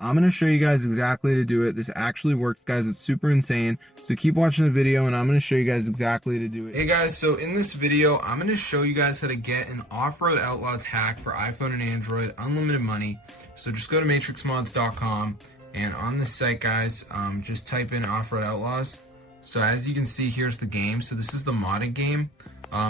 I'm going to show you guys exactly how to do it. This actually works, guys. It's super insane. So keep watching the video and I'm going to show you guys exactly how to do it. Hey guys, so in this video, I'm going to show you guys how to get an Offroad Outlaws hack for iPhone and Android, unlimited money. So just go to matrixmods.com and on this site, guys, just type in Offroad Outlaws. So as you can see, here's the game. So this is the modded game.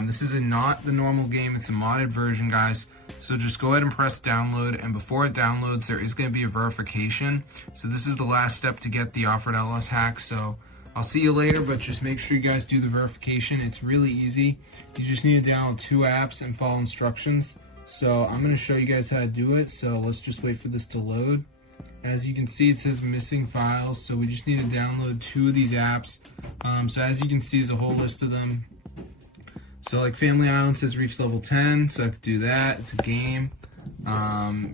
This is not the normal game, it's a modded version, guys. So just go ahead and press download, and before it downloads, there is going to be a verification. So this is the last step to get the Offroad Outlaws hack. So I'll see you later, but just make sure you guys do the verification. It's really easy. You just need to download 2 apps and follow instructions. So I'm going to show you guys how to do it. So let's just wait for this to load. As you can see, it says missing files. So we just need to download 2 of these apps. So as you can see, there's a whole list of them. So like Family Island says reach level 10, so I could do that. It's a game,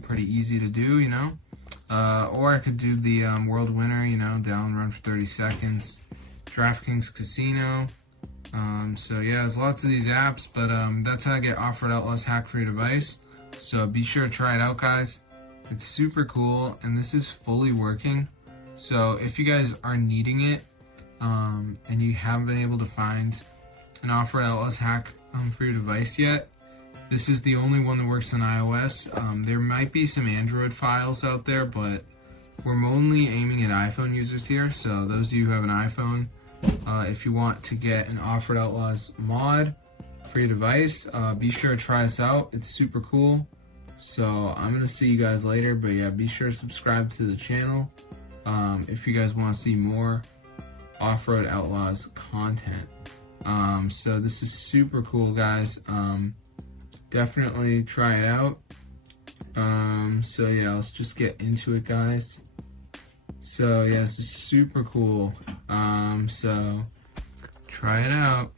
pretty easy to do, you know. Or I could do the World Winner, you know, down run for 30 seconds. DraftKings Casino. So yeah, there's lots of these apps, but that's how I get Offroad Outlaws hack for your device. So be sure to try it out, guys. It's super cool, and this is fully working. So if you guys are needing it, and you haven't been able to find an Offroad Outlaws hack for your device yet, this is the only one that works on iOS. There might be some Android files out there, but we're only aiming at iPhone users here. So those of you who have an iPhone, if you want to get an Offroad Outlaws mod for your device, be sure to try this out. It's super cool. So I'm gonna see you guys later, but yeah, be sure to subscribe to the channel if you guys want to see more Offroad Outlaws content. So this is super cool, guys. Definitely try it out. So yeah, let's just get into it, guys. So yeah, this is super cool. So try it out.